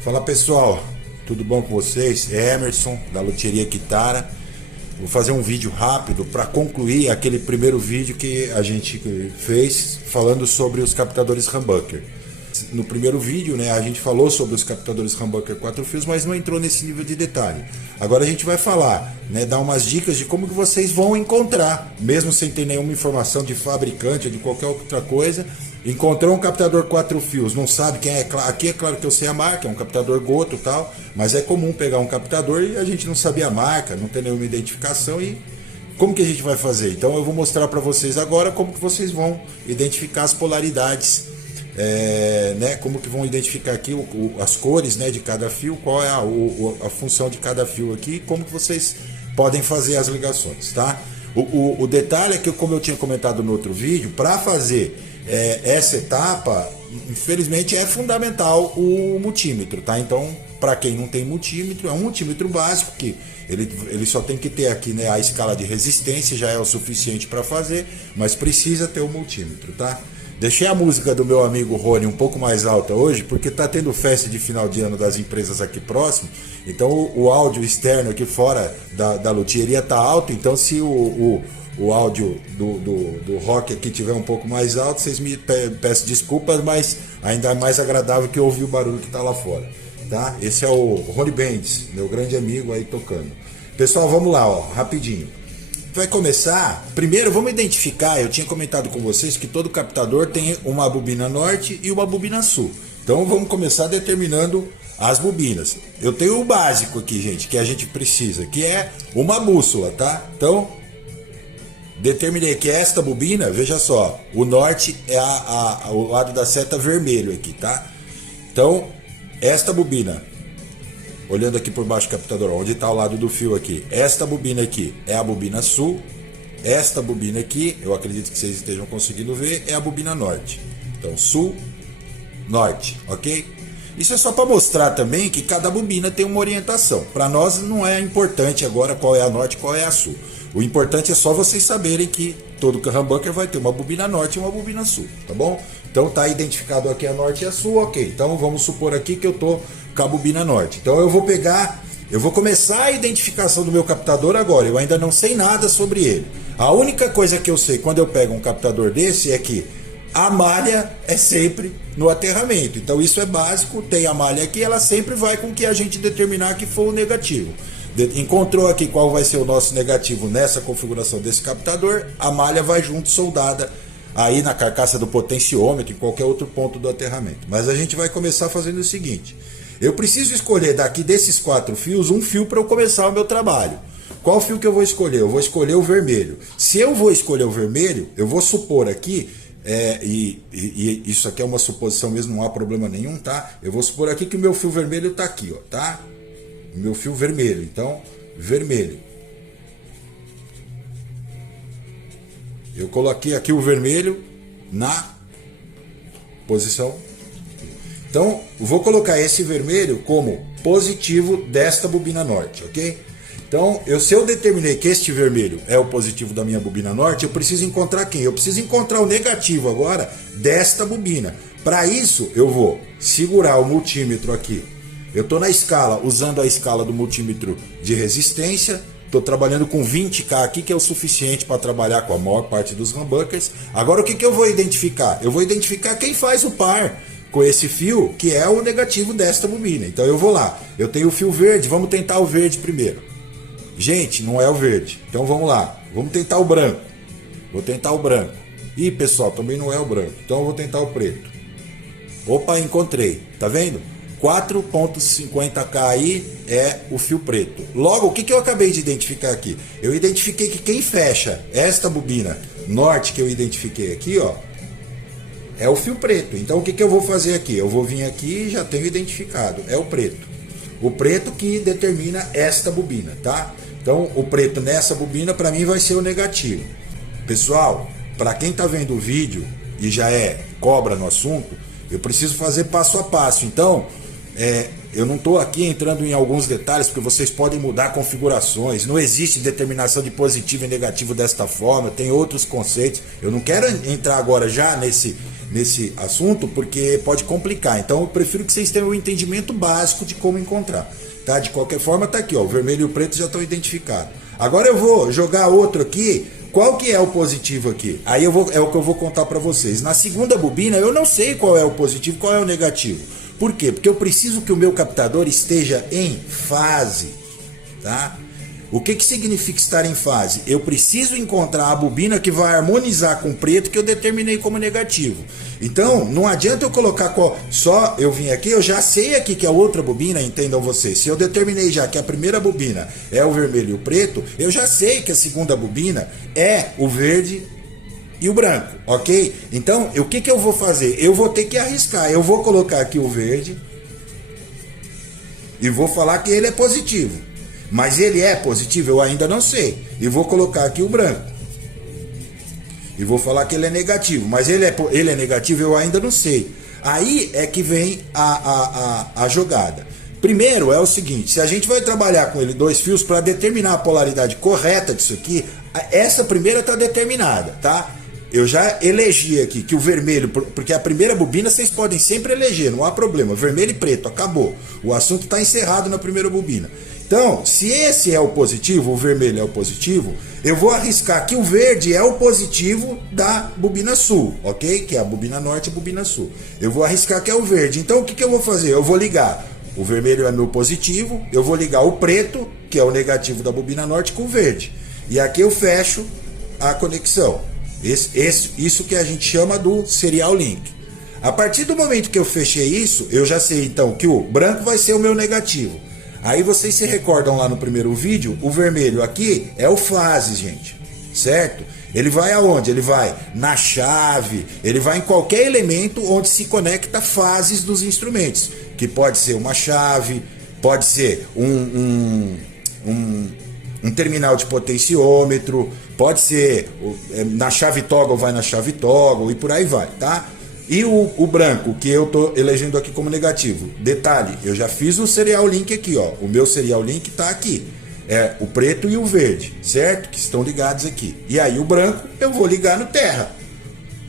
Fala pessoal, tudo bom com vocês? É Emerson da Loteria Kitara. Vou fazer um vídeo rápido para concluir aquele primeiro vídeo que a gente fez falando sobre os captadores humbucker. No primeiro vídeo, né, a gente falou sobre os captadores humbucker 4 fios, mas não entrou nesse nível de detalhe. Agora a gente vai falar, né, dar umas dicas de como que vocês vão encontrar, mesmo sem ter nenhuma informação de fabricante ou de qualquer outra coisa. Encontrou um captador 4 fios, não sabe quem é, aqui é claro que eu sei a marca, é um captador Goto e tal, mas é comum pegar um captador e a gente não sabia a marca, não tem nenhuma identificação. E como que a gente vai fazer? Então eu vou mostrar para vocês agora como que vocês vão identificar as polaridades, né? Como que vão identificar aqui as cores, né, de cada fio, qual é a função de cada fio aqui, como que vocês podem fazer as ligações, tá? O detalhe é que, como eu tinha comentado no outro vídeo, para fazer essa etapa, infelizmente é fundamental o multímetro, tá? Então, para quem não tem multímetro, é um multímetro básico que ele só tem que ter aqui, né, a escala de resistência, já é o suficiente para fazer, mas precisa ter o multímetro, tá? Deixei a música do meu amigo Rony um pouco mais alta hoje, porque tá tendo festa de final de ano das empresas aqui próximo, então o áudio externo aqui fora da loteria tá alto, então se o áudio do rock aqui tiver um pouco mais alto, vocês me peçam desculpas, mas ainda é mais agradável que ouvir o barulho que tá lá fora, tá? Esse é o Rony Bendes, meu grande amigo aí tocando. Pessoal, vamos lá, ó, rapidinho. Vai começar, primeiro vamos identificar, eu tinha comentado com vocês que todo captador tem uma bobina norte e uma bobina sul. Então vamos começar determinando as bobinas. Eu tenho o básico aqui, gente, que a gente precisa, que é uma bússola, tá? Então, determinei que esta bobina, veja só, o norte é o lado da seta vermelho aqui, tá? Então, esta bobina, olhando aqui por baixo do captador, onde está o lado do fio aqui, esta bobina aqui é a bobina sul, esta bobina aqui, eu acredito que vocês estejam conseguindo ver, é a bobina norte. Então, sul, norte, ok? Isso é só para mostrar também que cada bobina tem uma orientação. Para nós não é importante agora qual é a norte e qual é a sul. O importante é só vocês saberem que todo humbucker vai ter uma bobina norte e uma bobina sul, tá bom? Então tá identificado aqui a norte e a sul, ok. Então vamos supor aqui que eu tô com a bobina norte. Então eu vou começar a identificação do meu captador agora. Eu ainda não sei nada sobre ele. A única coisa que eu sei quando eu pego um captador desse é que a malha é sempre no aterramento. Então isso é básico, tem a malha aqui, ela sempre vai com o que a gente determinar que for o negativo. Encontrou aqui qual vai ser o nosso negativo nessa configuração desse captador, a malha vai junto soldada aí na carcaça do potenciômetro, em qualquer outro ponto do aterramento. Mas a gente vai começar fazendo o seguinte: eu preciso escolher daqui desses 4 fios um fio para eu começar o meu trabalho. Qual fio que eu vou escolher? Eu vou escolher o vermelho. Se eu vou escolher o vermelho, eu vou supor aqui, e isso aqui é uma suposição mesmo, não há problema nenhum, tá? Eu vou supor aqui que o meu fio vermelho tá aqui, ó, tá? O meu fio vermelho, então, vermelho. Eu coloquei aqui o vermelho na posição. Então, vou colocar esse vermelho como positivo desta bobina norte, ok? Então, se eu determinei que este vermelho é o positivo da minha bobina norte, eu preciso encontrar quem? Eu preciso encontrar o negativo agora desta bobina. Para isso, eu vou segurar o multímetro aqui. Eu estou na escala, usando a escala do multímetro de resistência. Estou trabalhando com 20K aqui, que é o suficiente para trabalhar com a maior parte dos humbuckers. Agora, o que eu vou identificar? Eu vou identificar quem faz o par com esse fio, que é o negativo desta bobina. Então eu vou lá, eu tenho o fio verde, vamos tentar o verde primeiro. Gente, não é o verde. Então vamos lá, vamos tentar o branco. Vou tentar o branco. Ih, pessoal, também não é o branco. Então eu vou tentar o preto. Opa, encontrei. Tá vendo? 4.50K aí é o fio preto. Logo, o que eu acabei de identificar aqui? Eu identifiquei que quem fecha esta bobina norte que eu identifiquei aqui, ó, é o fio preto. Então o que eu vou fazer aqui? Eu vou vir aqui e já tenho identificado. É o preto. O preto que determina esta bobina, tá? Então o preto nessa bobina para mim vai ser o negativo. Pessoal, para quem tá vendo o vídeo e já é cobra no assunto, eu preciso fazer passo a passo. Então, Eu não estou aqui entrando em alguns detalhes, porque vocês podem mudar configurações. Não existe determinação de positivo e negativo desta forma, tem outros conceitos. Eu não quero entrar agora já nesse assunto, porque pode complicar. Então eu prefiro que vocês tenham o entendimento básico de como encontrar. Tá? De qualquer forma, tá aqui, ó, o vermelho e o preto já estão identificados. Agora eu vou jogar outro aqui. Qual que é o positivo aqui? Aí é o que eu vou contar para vocês. Na segunda bobina eu não sei qual é o positivo, qual é o negativo. Por quê? Porque eu preciso que o meu captador esteja em fase, tá? O que significa estar em fase? Eu preciso encontrar a bobina que vai harmonizar com o preto que eu determinei como negativo. Então, não adianta eu colocar só eu vim aqui, eu já sei aqui que a outra bobina, entendam vocês. Se eu determinei já que a primeira bobina é o vermelho e o preto, eu já sei que a segunda bobina é o verde e o branco, ok? Então, o que eu vou fazer? Eu vou ter que arriscar. Eu vou colocar aqui o verde e vou falar que ele é positivo. Mas ele é positivo? Eu ainda não sei. E vou colocar aqui o branco. E vou falar que ele é negativo. Mas ele é negativo? Eu ainda não sei. Aí é que vem a jogada. Primeiro é o seguinte, se a gente vai trabalhar com ele 2 fios para determinar a polaridade correta disso aqui, essa primeira está determinada, tá? Eu já elegi aqui que o vermelho, porque a primeira bobina vocês podem sempre eleger, não há problema, vermelho e preto, acabou. O assunto está encerrado na primeira bobina. Então, se esse é o positivo, o vermelho é o positivo, eu vou arriscar que o verde é o positivo da bobina sul, ok? Que é a bobina norte e a bobina sul. Eu vou arriscar que é o verde. Então, o que eu vou fazer? Eu vou ligar, o vermelho é meu positivo, eu vou ligar o preto, que é o negativo da bobina norte, com o verde. E aqui eu fecho a conexão. Isso que a gente chama do serial link. A partir do momento que eu fechei isso, eu já sei então que o branco vai ser o meu negativo. Aí vocês se recordam lá no primeiro vídeo, o vermelho aqui é o fase, gente, certo? Ele vai aonde? Ele vai na chave, ele vai em qualquer elemento onde se conecta fases dos instrumentos, que pode ser uma chave, pode ser um terminal de potenciômetro, pode ser na chave toggle, vai na chave toggle e por aí vai, tá? E o branco, que eu tô elegendo aqui como negativo. Detalhe, eu já fiz o serial link aqui, ó. O meu serial link tá aqui. É o preto e o verde, certo? Que estão ligados aqui. E aí o branco eu vou ligar no terra.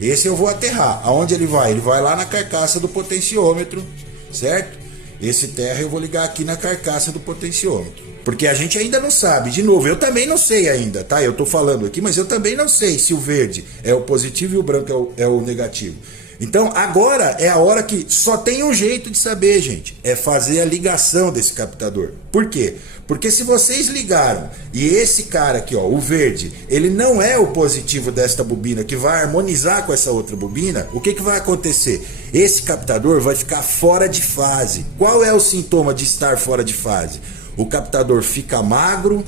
Esse eu vou aterrar. Aonde ele vai? Ele vai lá na carcaça do potenciômetro, certo? Esse terra eu vou ligar aqui na carcaça do potenciômetro. Porque a gente ainda não sabe. De novo, eu também não sei ainda, tá? Eu tô falando aqui, mas eu também não sei se o verde é o positivo e o branco é o negativo. Então agora é a hora que só tem um jeito de saber, gente, é fazer a ligação desse captador. Por quê? Porque se vocês ligaram e esse cara aqui, ó, o verde, ele não é o positivo desta bobina que vai harmonizar com essa outra bobina, o que vai acontecer? Esse captador vai ficar fora de fase. Qual é o sintoma de estar fora de fase? O captador fica magro,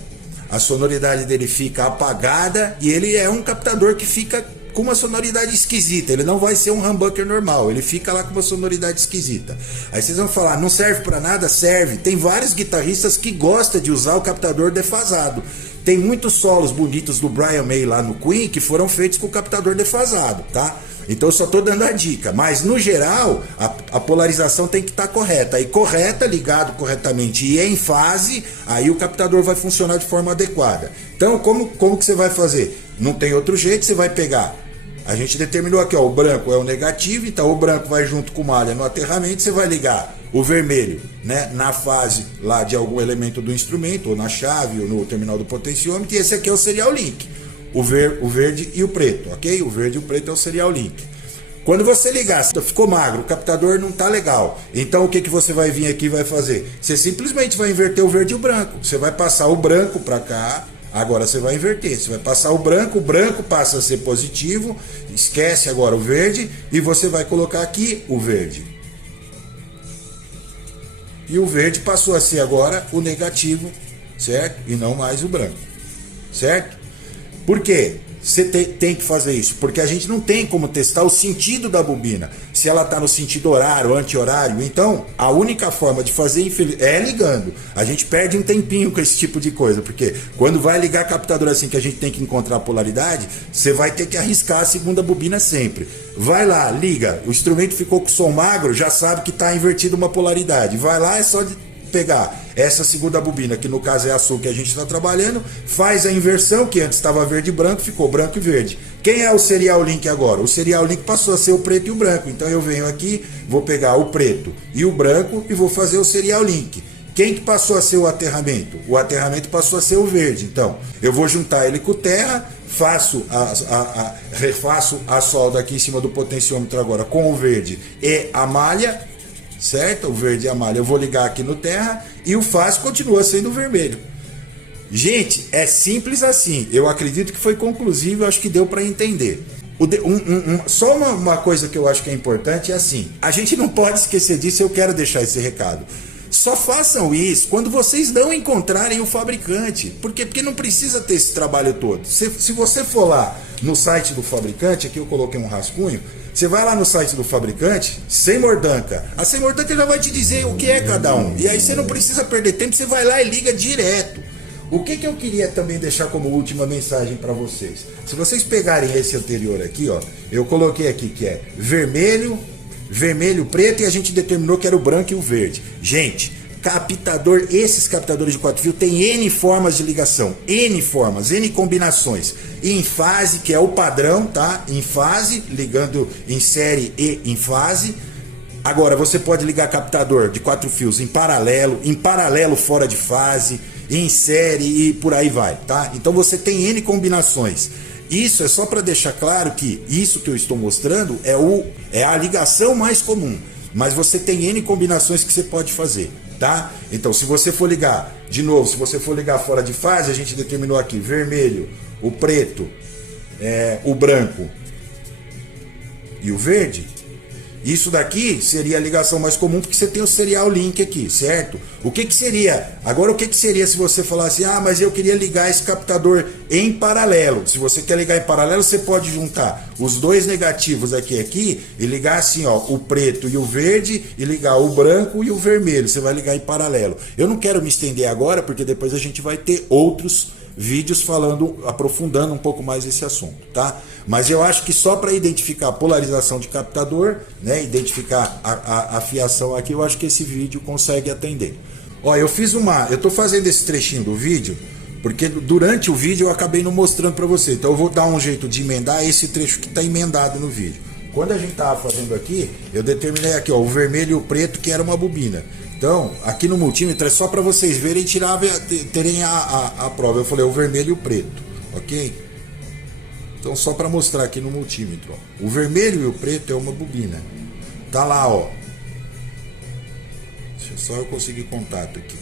a sonoridade dele fica apagada e ele é um captador que fica com uma sonoridade esquisita. Ele não vai ser um humbucker normal, ele fica lá com uma sonoridade esquisita. Aí vocês vão falar, não serve para nada? Serve. Tem vários guitarristas que gostam de usar o captador defasado. Tem muitos solos bonitos do Brian May lá no Queen que foram feitos com o captador defasado, tá? Então eu só tô dando a dica, mas no geral a polarização tem que estar correta. Aí correta, ligado corretamente e em fase, aí o captador vai funcionar de forma adequada. Então como que você vai fazer? Não tem outro jeito, você vai pegar. A gente determinou aqui, ó, o branco é o negativo, então o branco vai junto com malha no aterramento, você vai ligar o vermelho, né, na fase lá de algum elemento do instrumento, ou na chave, ou no terminal do potenciômetro, e esse aqui é o serial link. O verde e o preto, ok? O verde e o preto é o serial link. Quando você ligar, ficou magro, o captador não tá legal. Então o que você vai vir aqui e vai fazer? Você simplesmente vai inverter o verde e o branco. Você vai passar o branco para cá, agora você vai inverter. Você vai passar o branco passa a ser positivo, esquece agora o verde e você vai colocar aqui o verde. E o verde passou a ser agora o negativo, certo? E não mais o branco, certo? Por quê? você tem que fazer isso, porque a gente não tem como testar o sentido da bobina, se ela está no sentido horário, anti-horário. Então, a única forma de fazer é ligando. A gente perde um tempinho com esse tipo de coisa, porque quando vai ligar captador assim, que a gente tem que encontrar a polaridade, você vai ter que arriscar a segunda bobina sempre. Vai lá, liga, o instrumento ficou com som magro, já sabe que está invertido uma polaridade. Vai lá, é só pegar essa segunda bobina, que no caso é a azul que a gente está trabalhando, faz a inversão, que antes estava verde e branco, ficou branco e verde. Quem é o serial link agora? O serial link passou a ser o preto e o branco. Então eu venho aqui, vou pegar o preto e o branco e vou fazer o serial link. Quem que passou a ser o aterramento? O aterramento passou a ser o verde. Então eu vou juntar ele com terra, refaço a solda aqui em cima do potenciômetro agora com o verde e a malha, certo? O verde e a malha eu vou ligar aqui no terra e o faz continua sendo o vermelho. Gente, é simples assim. Eu acredito que foi conclusivo, eu acho que deu para entender. Só uma coisa que eu acho que é importante é assim, a gente não pode esquecer disso, eu quero deixar esse recado. Só façam isso quando vocês não encontrarem o fabricante. Por quê? Porque não precisa ter esse trabalho todo. Se você for lá no site do fabricante, aqui eu coloquei um rascunho, você vai lá no site do fabricante, sem mordanca. A sem mordanca já vai te dizer o que é cada um. E aí você não precisa perder tempo, você vai lá e liga direto. O que eu queria também deixar como última mensagem para vocês? Se vocês pegarem esse anterior aqui, ó, eu coloquei aqui que é vermelho, preto, e a gente determinou que era o branco e o verde. Gente, captador, esses captadores de 4 fios tem N formas de ligação, N formas, N combinações. Em fase, que é o padrão, tá? Em fase, ligando em série e em fase. Agora, você pode ligar captador de 4 fios em paralelo fora de fase, em série e por aí vai, tá? Então você tem N combinações. Isso é só para deixar claro que isso que eu estou mostrando é a ligação mais comum. Mas você tem N combinações que você pode fazer, tá? Então, se você for ligar, de novo, se você for ligar fora de fase, a gente determinou aqui vermelho, o preto, o branco e o verde. Isso daqui seria a ligação mais comum, porque você tem o serial link aqui, certo? O que seria? Agora, o que seria se você falasse, mas eu queria ligar esse captador em paralelo? Se você quer ligar em paralelo, você pode juntar os dois negativos aqui e ligar assim, ó, o preto e o verde, e ligar o branco e o vermelho. Você vai ligar em paralelo. Eu não quero me estender agora, porque depois a gente vai ter outros vídeos aprofundando um pouco mais esse assunto, tá? Mas eu acho que só para identificar a polarização de captador, né, identificar a fiação aqui, eu acho que esse vídeo consegue atender. Ó, eu tô fazendo esse trechinho do vídeo porque durante o vídeo eu acabei não mostrando para você, então eu vou dar um jeito de emendar esse trecho que está emendado no vídeo. Quando a gente tava fazendo aqui, eu determinei aqui, ó, o vermelho e o preto, que era uma bobina. Então, aqui no multímetro é só para vocês verem e terem a prova. Eu falei o vermelho e o preto, ok? Então, só para mostrar aqui no multímetro, ó. O vermelho e o preto é uma bobina. Tá lá, ó. Deixa só eu conseguir contato aqui.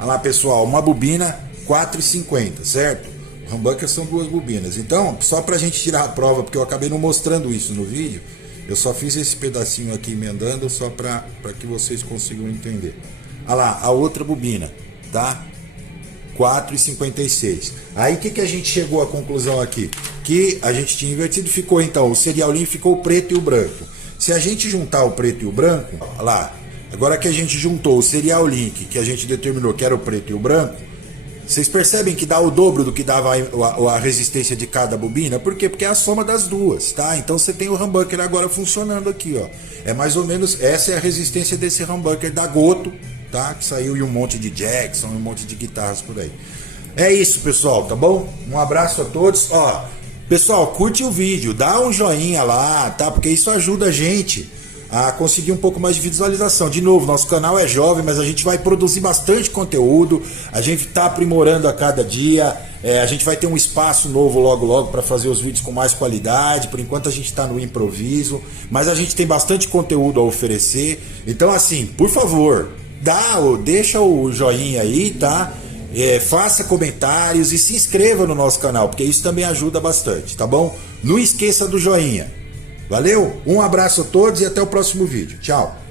Olha lá, pessoal, uma bobina 4,50, certo? Humbucker são 2 bobinas. Então, só pra gente tirar a prova, porque eu acabei não mostrando isso no vídeo, eu só fiz esse pedacinho aqui emendando só pra que vocês consigam entender. Olha lá, a outra bobina, tá? 4,56. Aí o que a gente chegou à conclusão aqui? Que a gente tinha invertido, ficou então, o serial link ficou o preto e o branco. Se a gente juntar o preto e o branco, olha lá, agora que a gente juntou o serial link, que a gente determinou que era o preto e o branco, vocês percebem que dá o dobro do que dava a resistência de cada bobina? Por quê? Porque é a soma das duas, tá? Então você tem o humbucker agora funcionando aqui, ó. É mais ou menos, essa é a resistência desse humbucker da Goto, tá? Que saiu em um monte de Jackson, um monte de guitarras por aí. É isso, pessoal, tá bom? Um abraço a todos. Ó, pessoal, curte o vídeo, dá um joinha lá, tá? Porque isso ajuda a gente a conseguir um pouco mais de visualização. De novo, nosso canal é jovem, mas a gente vai produzir bastante conteúdo, a gente está aprimorando a cada dia, a gente vai ter um espaço novo logo para fazer os vídeos com mais qualidade. Por enquanto a gente está no improviso, mas a gente tem bastante conteúdo a oferecer. Então assim, por favor, deixa o joinha aí, tá? Faça comentários e se inscreva no nosso canal, porque isso também ajuda bastante, tá bom? Não esqueça do joinha. Valeu, um abraço a todos e até o próximo vídeo. Tchau!